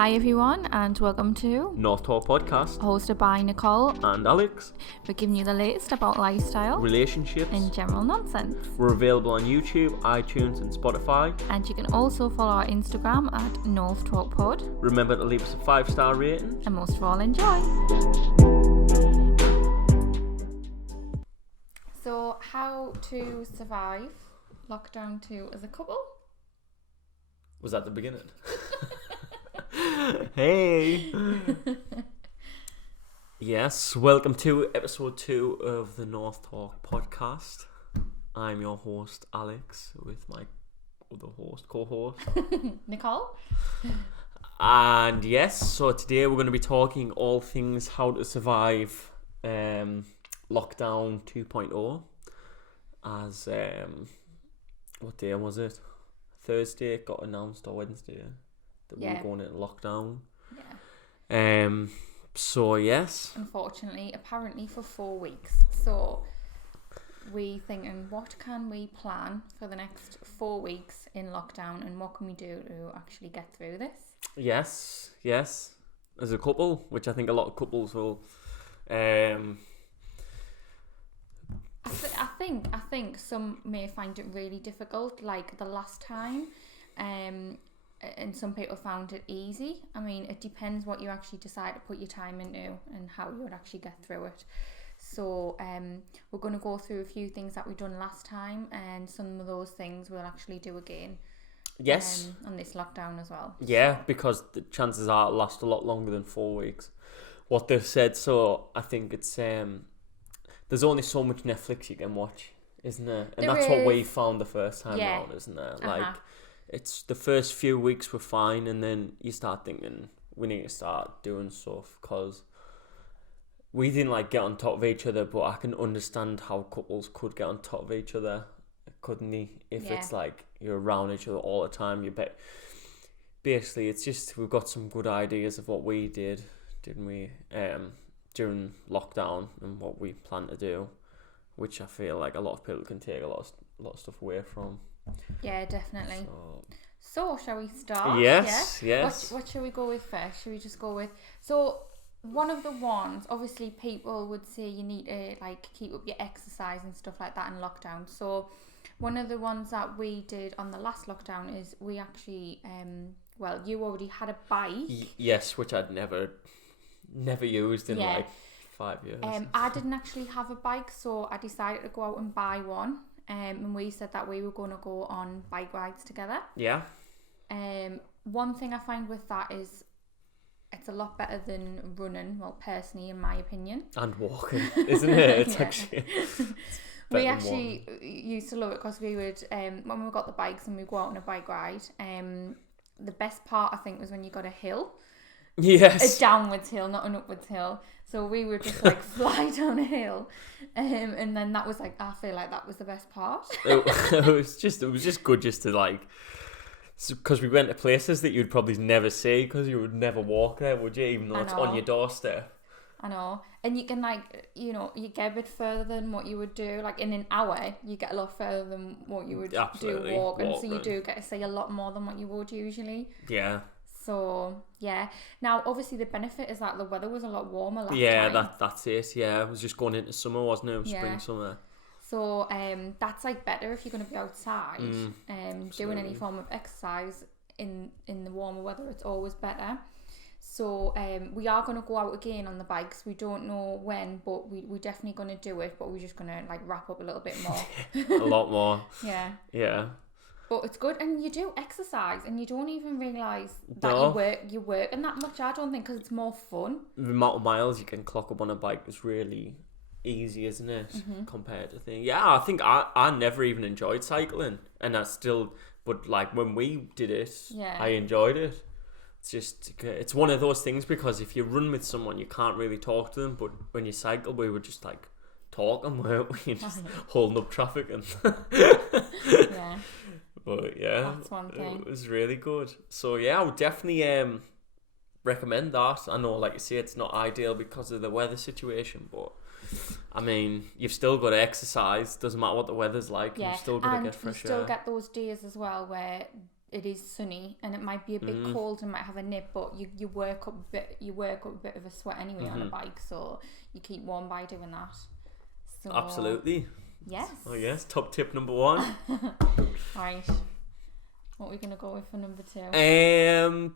Hi everyone and welcome to North Talk Podcast hosted by Nicole. and Alex. We're giving you the latest about lifestyle Relationships. and general nonsense. We're available on YouTube, iTunes and Spotify. And you can also follow our Instagram at North Talk Pod. Remember to leave us a 5-star rating. And most of all, enjoy. So, how to survive lockdown 2 as a couple? Was that the beginning? Hey! Yes, welcome to episode 2 of the North Talk Podcast. I'm your host, Alex, with my other host, co-host. Nicole? And yes, so today we're going to be talking all things how to survive lockdown 2.0. As, what day was it? Thursday it got announced, or Wednesday, that we were going into lockdown. Yeah. So yes. Unfortunately, apparently for 4 weeks. So we thinking, what can we plan for the next 4 weeks in lockdown, and what can we do to actually get through this? Yes. As a couple, which I think a lot of couples will. I think some may find it really difficult, like the last time, and some people found it easy. I mean, it depends what you actually decide to put your time into and how you would actually get through it. So we're going to go through a few things that we've done last time, and some of those things we'll actually do again. Yes. On this lockdown as well. Yeah, because the chances are it'll last a lot longer than 4 weeks. What they've said, so I think it's there's only so much Netflix you can watch, isn't there? And that's what we found the first time round, isn't it? Like, it's the first few weeks were fine, and then you start thinking we need to start doing stuff, because we didn't like get on top of each other, but I can understand how couples could get on top of each other, couldn't they? If it's like you're around each other all the time, you bet. Basically, it's just we've got some good ideas of what we did, didn't we? During lockdown, and what we plan to do, which I feel like a lot of people can take a lot of stuff away from. Yeah, definitely. So shall we start? Yes. What shall we go with first? Shall we just go with... So, one of the ones, obviously people would say you need to like keep up your exercise and stuff like that in lockdown. So, one of the ones that we did on the last lockdown is we actually, you already had a bike. Yes, which I'd never used in like 5 years. I didn't actually have a bike, so I decided to go out and buy one. And we said that we were going to go on bike rides together. Yeah. One thing I find with that is it's a lot better than running, well, personally, in my opinion. And walking, isn't it? It's actually... We actually used to love it because we would, when we got the bikes and we go out on a bike ride, the best part, I think, was when you got a hill. Yes. A downwards hill, not an upwards hill. So we would just like fly down a hill, and then that was like, I feel like that was the best part. it was just good just to like, because we went to places that you'd probably never see, because you would never walk there, would you? Even though it's on your doorstep. I know, and you can like, you get a bit further than what you would do. Like in an hour, you get a lot further than what you would do walking. So you do get to see a lot more than what you would usually. Yeah. So, yeah. Now, obviously, the benefit is that the weather was a lot warmer last time. Yeah, that's it. Yeah, it was just going into summer, wasn't it? It was spring, summer. So, that's, like, better if you're going to be outside. Doing any form of exercise in the warmer weather, it's always better. So, we are going to go out again on the bikes. We don't know when, but we're definitely going to do it. But we're just going to, like, wrap up a little bit more. A lot more. Yeah. But it's good, and you do exercise, and you don't even realise that you're working that much. I don't think, because it's more fun. The amount of miles you can clock up on a bike is really easy, isn't it? Compared to things. Yeah, I think I never even enjoyed cycling, and but like when we did it, I enjoyed it. It's one of those things, because if you run with someone, you can't really talk to them, but when you cycle, we were just like talking, weren't we? Just holding up traffic and yeah. But yeah, that's one thing. It was really good. So yeah, I would definitely recommend that. I know, like you say, it's not ideal because of the weather situation, but I mean, you've still got to exercise. Doesn't matter what the weather's like. Yeah. You've still got to get fresh air. You still get those days as well where it is sunny and it might be a bit cold and might have a nip, but you work up a bit of a sweat anyway on a bike, so you keep warm by doing that. So Absolutely. yes. Oh yes, top tip number 1. Right. What are we gonna go with for number 2?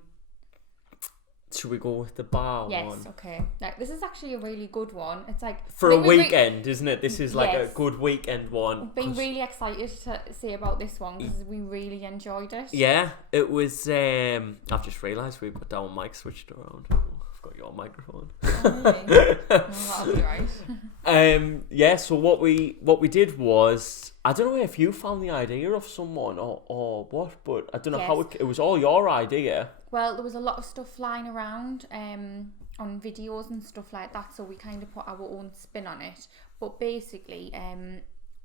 Should we go with the bar Yes, one? okay. Now, this is actually a really good one. It's like For a weekend, isn't it? This is like Yes. a good weekend one. I've been really excited to say about this one because we really enjoyed it. Yeah, it was. I've just realised we've got our mic switched around. I've got your microphone. Oh, really? No, that'll be right. Yeah. So what we did was, I don't know if you found the idea of someone or what, but I don't know how it was all your idea. Well, there was a lot of stuff flying around on videos and stuff like that, so we kind of put our own spin on it. But basically,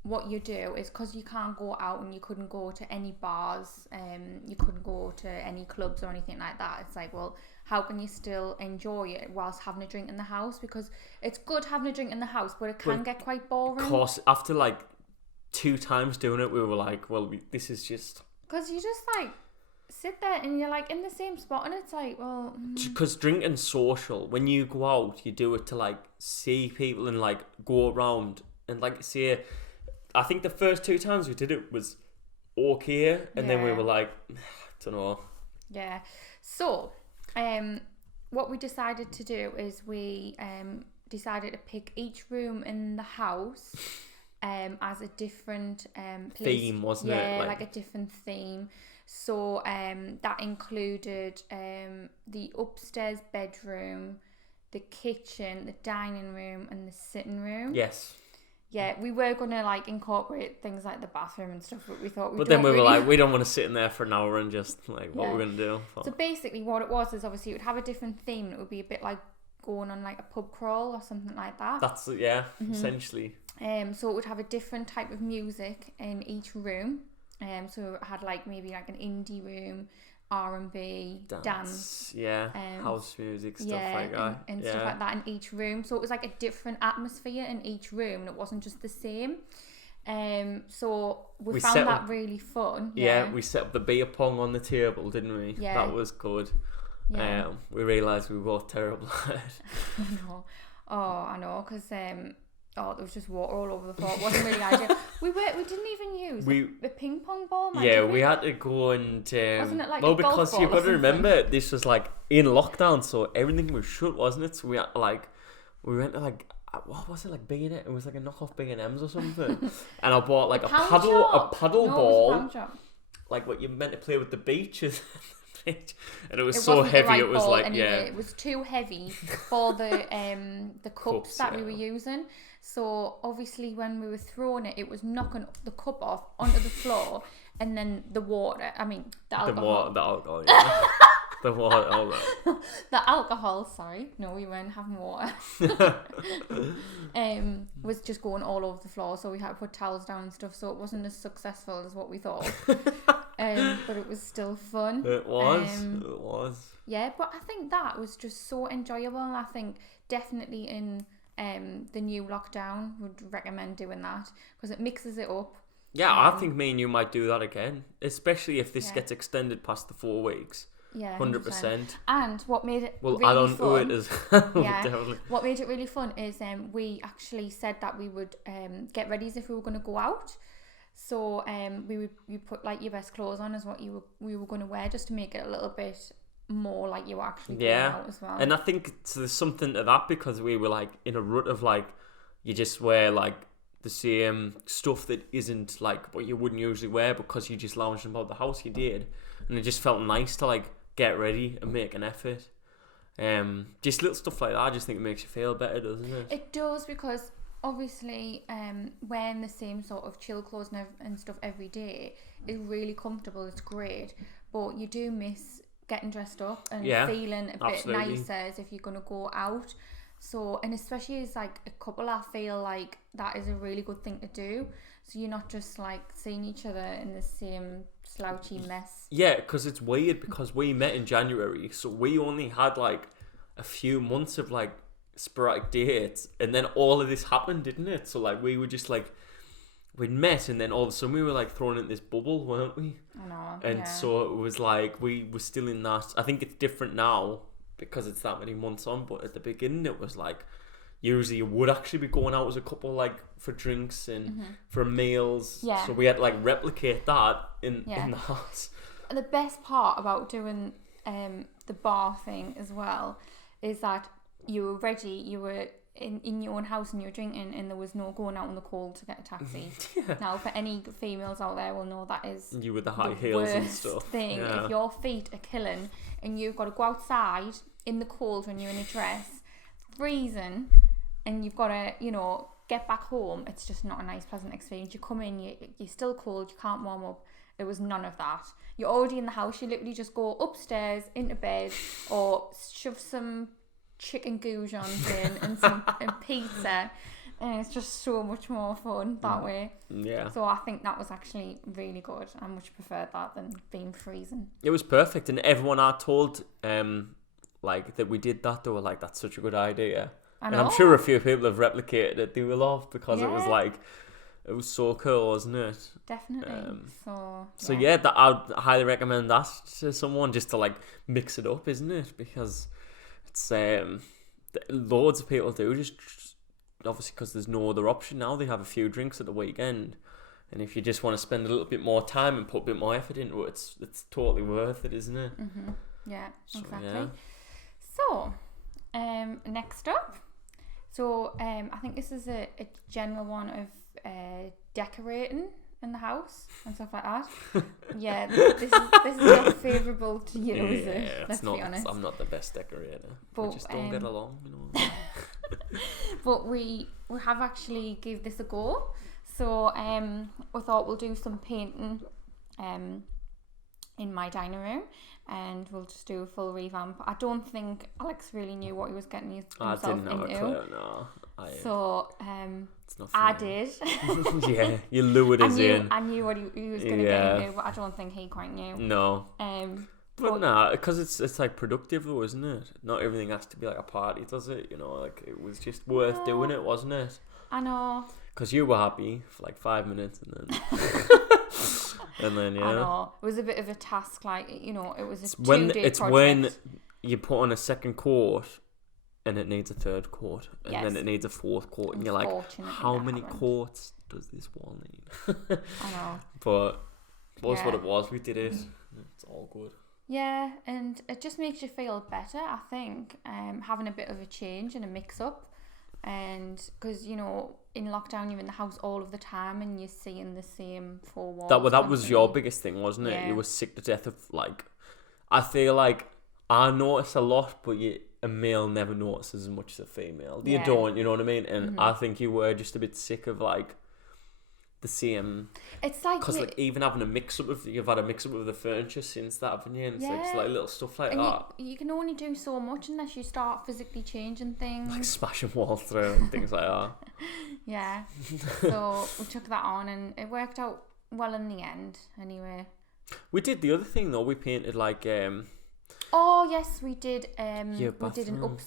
what you do is, because you can't go out and you couldn't go to any bars, you couldn't go to any clubs or anything like that, it's like, well, how can you still enjoy it whilst having a drink in the house? Because it's good having a drink in the house, but it can get quite boring. Of course, after like 2 times doing it, we were like, well, this is just... Because you just like sit there and you're like in the same spot, and it's like, well, because drinking's social. When you go out, you do it to like see people and like go around and like see. I think the first 2 times we did it was okay, and then we were like, I don't know. Yeah. So, what we decided to do is we decided to pick each room in the house as a different place. Theme, wasn't it? Yeah, like a different theme. So that included the upstairs bedroom, the kitchen, the dining room, and the sitting room. Yes. Yeah, we were gonna like incorporate things like the bathroom and stuff, but we thought But then we were like, we don't want to sit in there for an hour and just like what we're gonna do. So basically, what it was is obviously it would have a different theme. It would be a bit like going on like a pub crawl or something like that. That's essentially. So it would have a different type of music in each room. So it had like maybe like an indie room, R&B, dance, house music, stuff like that, and stuff like that in each room. So it was like a different atmosphere in each room, and it wasn't just the same. So we found that really fun. Yeah, we set up the beer pong on the table, didn't we? Yeah, that was good. Yeah. We realised we were both terrible at it. I know. Oh, I know, because there was just water all over the floor. It wasn't really ideal. We didn't even use the ping pong ball. We had to go and wasn't it like well, a golf because ball you've got to remember this was like in lockdown, so everything was shut, wasn't it? So we had we went to like, what was it, like B&M? It was like a knockoff B&M's or something. And I bought like a paddle ball, like what you meant to play with the beaches. And it was so heavy. Right, it was like anyway, it was too heavy for the cups that we were using. So obviously when we were throwing it, it was knocking the cup off onto the floor, and then the water. I mean the alcohol. The alcohol. Yeah. The water. The alcohol. Sorry, no, we weren't having water. Was just going all over the floor, so we had to put towels down and stuff. So it wasn't as successful as what we thought. But it was still fun. It was. Yeah, but I think that was just so enjoyable, and I think definitely in the new lockdown would recommend doing that because it mixes it up. Yeah, I think me and you might do that again, especially if this gets extended past the 4 weeks. Yeah, 100%. And what made it really add on fun, to it as well. Yeah, definitely. What made it really fun is we actually said that we would get ready as if we were going to go out. So we put like your best clothes on as what we were going to wear, just to make it a little bit more like you were actually going out as well. And I think there's something to that because we were like in a rut of like you just wear like the same stuff that isn't like what you wouldn't usually wear because you just lounged about the house. You did, and it just felt nice to like get ready and make an effort. Just little stuff like that. I just think it makes you feel better, doesn't it? It does, because obviously wearing the same sort of chill clothes and stuff every day is really comfortable. It's great, but you do miss getting dressed up and feeling a bit nicer as if you're going to go out. So, and especially as like a couple, I feel like that is a really good thing to do, so you're not just like seeing each other in the same slouchy mess. Yeah, because it's weird because we met in January, so we only had like a few months of like sporadic dates, and then all of this happened, didn't it? So like we were just like we'd met, and then all of a sudden we were like thrown in this bubble, weren't we? I know. And so it was like we were still in that. I think it's different now because it's that many months on. But at the beginning, it was like usually you would actually be going out as a couple, like for drinks and for meals. Yeah. So we had to like replicate that in the house. And the best part about doing the bar thing as well is that you were ready. You were in your own house and you were drinking, and there was no going out in the cold to get a taxi. Now, for any females out there will know that is you with the high heels and worst stuff. thing. Yeah. If your feet are killing and you've got to go outside in the cold when you're in a dress, freezing, and you've got to, you know, get back home, it's just not a nice, pleasant experience. You come in, you're still cold, you can't warm up. It was none of that. You're already in the house, you literally just go upstairs into bed or shove some chicken goujons in and some and pizza, and it's just so much more fun that way. Yeah. So I think that was actually really good. I much preferred that than being freezing. It was perfect, and everyone I told like that we did that, they were like, that's such a good idea. I know. And I'm sure a few people have replicated it. They will love because it was Yeah. like, it was so cool, wasn't it? Definitely. So yeah, that I'd highly recommend that to someone, just to like mix it up, isn't it? Because it's loads of people do, just obviously because there's no other option now. They have a few drinks at the weekend, and if you just want to spend a little bit more time and put a bit more effort into it, it's totally worth it, isn't it? Yeah, So, exactly. yeah. So, next up, I think this is a general one of decorating in the house and stuff like that. Yeah, this is not favourable to you, is it? Let's be honest. I'm not the best decorator. But, we just don't get along, you know. But we have actually give this a go. So we thought we'll do some painting in my dining room, and we'll just do a full revamp. I don't think Alex really knew what he was getting himself I didn't have into. a clue, no. So It's not I for me. did. Yeah, you lured us in. I knew what he was going to get into, but I don't think he quite knew. No. But But nah, because it's like productive though, isn't it? Not everything has to be like a party, does it? You know, like it was just worth doing it, wasn't it? I know. Because you were happy for like 5 minutes, and then I know. It was a bit of a task, like, you know, it was a it's 2-day project. when you put on a second coat and it needs a third coat, and then it needs a fourth coat, and you're like, how many coats does this wall need? I know. But was what it was. We did it. It's all good. Yeah, and it just makes you feel better, I think, having a bit of a change and a mix-up. And because, you know, in lockdown you're in the house all of the time and you're seeing the same four walls. That was your biggest thing, wasn't it? Yeah. You were sick to death of, like, I feel like I notice a lot, but a male never notices as much as a female. You don't, you know what I mean? And I think you were just a bit sick of, like, the same. It's like, because like even having a mix up of, you've had a mix up of the furniture since that, haven't you? And it's like, just like little stuff like and that. you can only do so much unless you start physically changing things. Like smashing walls through and things like that. Yeah. So we took that on and it worked out well in the end. Anyway. We did the other thing though. We painted like Oh yes, we did. We did an bathroom.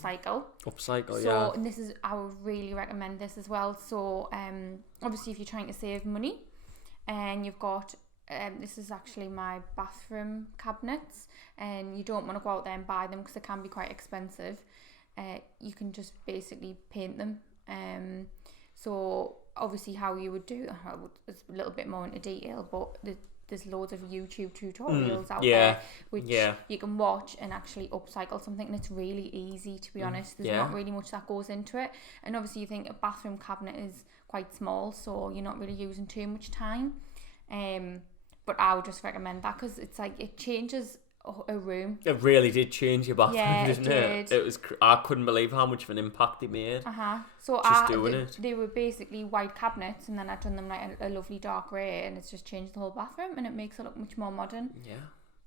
upcycle. So, and this is, I would really recommend this as well. So obviously if you're trying to save money, and you've got this is actually my bathroom cabinets, and you don't want to go out there and buy them because they can be quite expensive. You can just basically paint them. So obviously how you would do, it's a little bit more into detail, but there's loads of YouTube tutorials out there which you can watch and actually upcycle something, and it's really easy, to be honest. There's not really much that goes into it, and obviously you think a bathroom cabinet is quite small, so you're not really using too much time. But I would just recommend that because it's like it changes a room. It really did change your bathroom, Yeah, didn't it did. It was. I couldn't believe how much of an impact it made. So doing it. They were basically white cabinets, and then I'd done them like a lovely dark grey, and it's just changed the whole bathroom, and it makes it look much more modern. Yeah,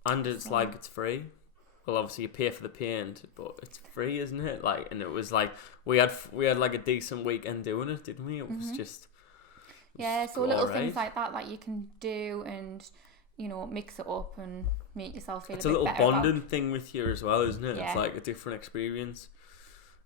and it's like it's free. Well, obviously you pay for the paint, but it's free, isn't it? Like, and it was like we had like a decent weekend doing it, didn't we? It was just. Yeah, so little things like that you can do, and you know, mix it up and make yourself feel it's a bit little better bonding thing with you as well, isn't it? Yeah. It's like a different experience.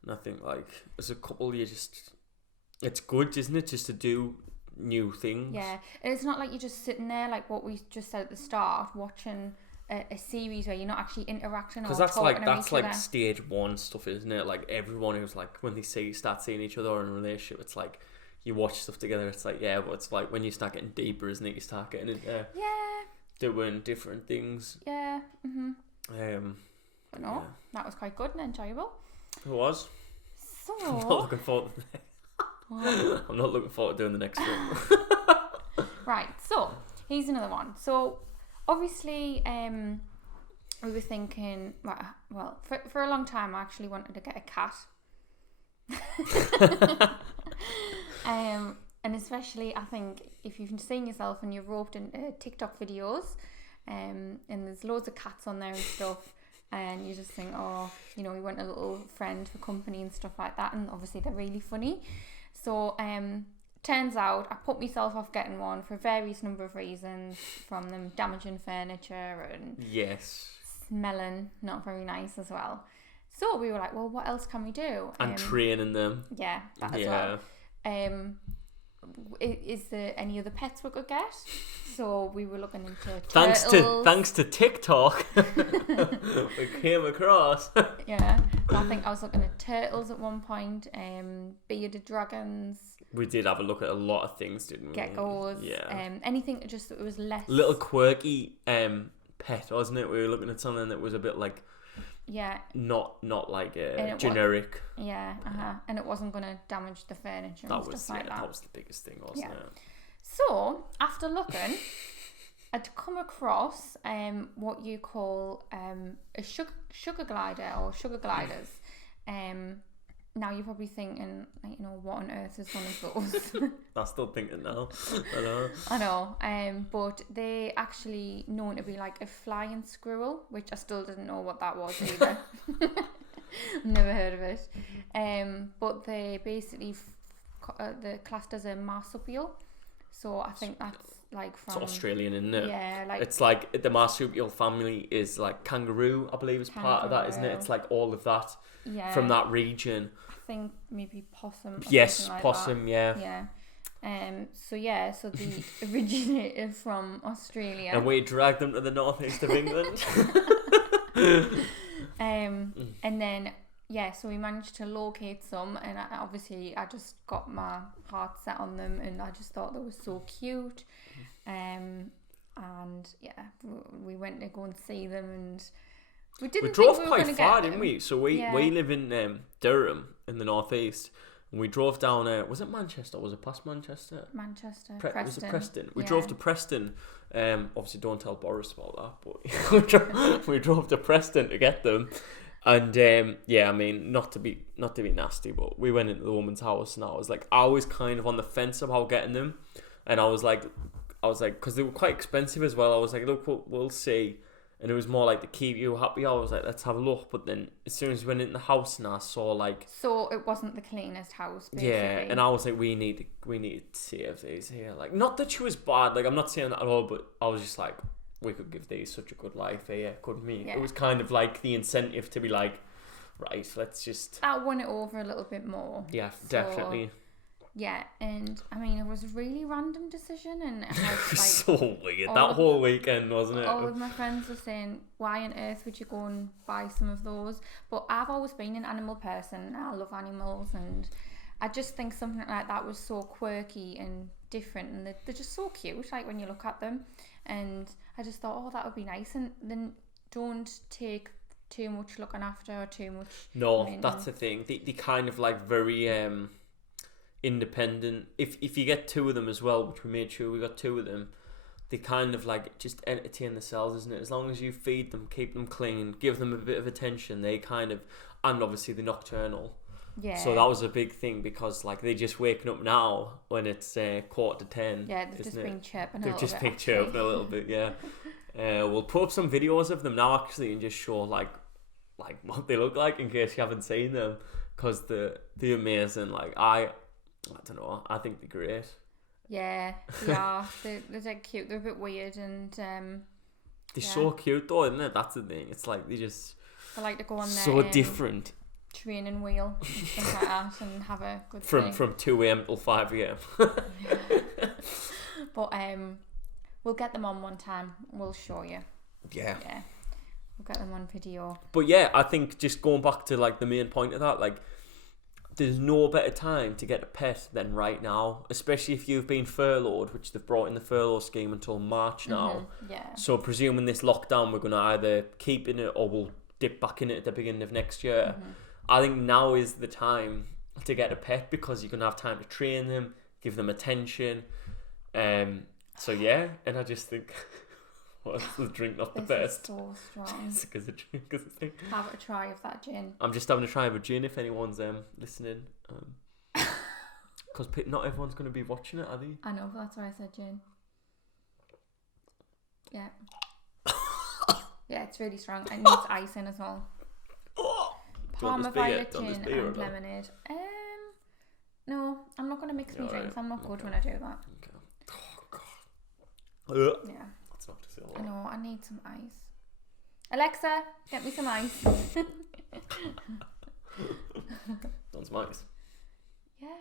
And I think like as a couple, it's good, isn't it? Just to do new things. Yeah, and it's not like you're just sitting there like what we just said at the start, watching a series where you're not actually interacting or Because talking to that's each like other. stage one stuff, isn't it? Like everyone who's like when they start seeing each other in a relationship, it's like you watch stuff together. It's like but it's like when you start getting deeper, isn't it? You start getting into doing different things. Yeah. Mhm. But no, Yeah. that was quite good and enjoyable. It was. So I'm not looking forward to what? I'm not looking forward to doing the next one. Right, so here's another one. So obviously, we were thinking, well, for a long time, I actually wanted to get a cat. And especially, I think if you've seen yourself and you've roped into TikTok videos, and there's loads of cats on there and stuff, and you just think, oh, you know, we want a little friend for company and stuff like that, and obviously they're really funny. So, turns out I put myself off getting one for various number of reasons, from them damaging furniture and Yes. smelling not very nice as well. So we were like, well, what else can we do? And training them. Yeah, that as well. Is there any other pets we could get? So we were looking into turtles. Thanks to TikTok, we came across. Yeah, so I think I was looking at turtles at one point. Bearded dragons. We did have a look at a lot of things, didn't we? Geckos. Yeah. Anything just that was less. Little quirky pet, wasn't it? We were looking at something that was a bit like. Yeah. Not like a generic. Yeah. And it wasn't going to damage the furniture and stuff like that. That was the biggest thing, wasn't it? So after looking, I'd come across what you call a sugar glider or sugar gliders. Now you're probably thinking, like, you know, what on earth is one of those? I'm still thinking now. I know. But they actually known to be like a flying squirrel, which I still didn't know what that was either. Never heard of it. But they basically they're classed as a marsupial. So I think that's like from... It's Australian, isn't it? Yeah, like... It's like the marsupial family is like kangaroo, I believe, is part of that, isn't it? It's like all of that from that region. I think maybe possum. Yes, like possum, that. Yeah. So they originated from Australia. And we dragged them to the northeast of England. And then... Yeah, so we managed to locate some, and I just got my heart set on them, and I just thought they were so cute. And yeah, we went to go and see them, and we drove quite far, didn't we? So we live in Durham in the northeast, and we drove down. Was it Manchester? Or was it past Manchester? Manchester. Preston. Was it Preston? We drove to Preston. Obviously, don't tell Boris about that, but we drove to Preston to get them. And I mean, not to be nasty, but we went into the woman's house, and I was kind of on the fence about getting them, and I was like, because they were quite expensive as well. I was like, look, we'll see, and it was more like to keep you happy. I was like, let's have a look. But then as soon as we went in the house, and I saw like, so it wasn't the cleanest house, basically. Yeah, and I was like, we need to save these here. Like, not that she was bad, like I'm not saying that at all, but I was just like, we could give these such a good life here, couldn't we? Yeah. It was kind of like the incentive to be like, right, let's just... I won it over a little bit more. Yeah, definitely. Yeah, and I mean, it was a really random decision, and it had, it was so weird. That whole weekend, wasn't it? All of my friends were saying, why on earth would you go and buy some of those? But I've always been an animal person. I love animals, and I just think something like that was so quirky and different, and they're just so cute, like when you look at them. And I just thought, oh, that would be nice. And then don't take too much looking after or too much. No, that's the thing. They kind of like very independent. If you get two of them as well, which we made sure we got two of them, they kind of like just entertain themselves, isn't it? As long as you feed them, keep them clean, give them a bit of attention, they kind of, and obviously the nocturnal. Yeah. So that was a big thing, because like they're just waking up now when it's 9:45. Yeah, they've just been chirping. They've just been chirping a little bit. Yeah. We'll put up some videos of them now actually, and just show like what they look like in case you haven't seen them, because they're amazing. Like I don't know. I think they're great. Yeah, they are. They're like cute. They're a bit weird, and they're so cute though, isn't it? That's the thing. It's like they like to go on there. So different. Training wheel and stuff like that, and have a good from 2 a.m. till 5 a.m. But we'll get them on one time. We'll show you. Yeah. Yeah. We'll get them on video. But yeah, I think just going back to like the main point of that, like there's no better time to get a pet than right now, especially if you've been furloughed, which they've brought in the furlough scheme until March now. Yeah. So presuming this lockdown, we're going to either keep in it or we'll dip back in it at the beginning of next year. I think now is the time to get a pet because you're going to have time to train them, give them attention. So yeah, and I just think... What's the drink not the best? Is so strong. Because the drink is a thing. Have a try of that gin. I'm just having a try of a gin if anyone's listening. Because not everyone's going to be watching it, are they? I know, that's why I said gin. Yeah. Yeah, it's really strong. It needs ice in as well. Parma violet gin and lemonade. No, I'm not going to mix my drinks. I'm not good when I do that. Okay. Oh, God. Yeah. Not to say a lot. I know, I need some ice. Alexa, get me some ice. That's nice. Yeah.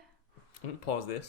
I'm going to pause this.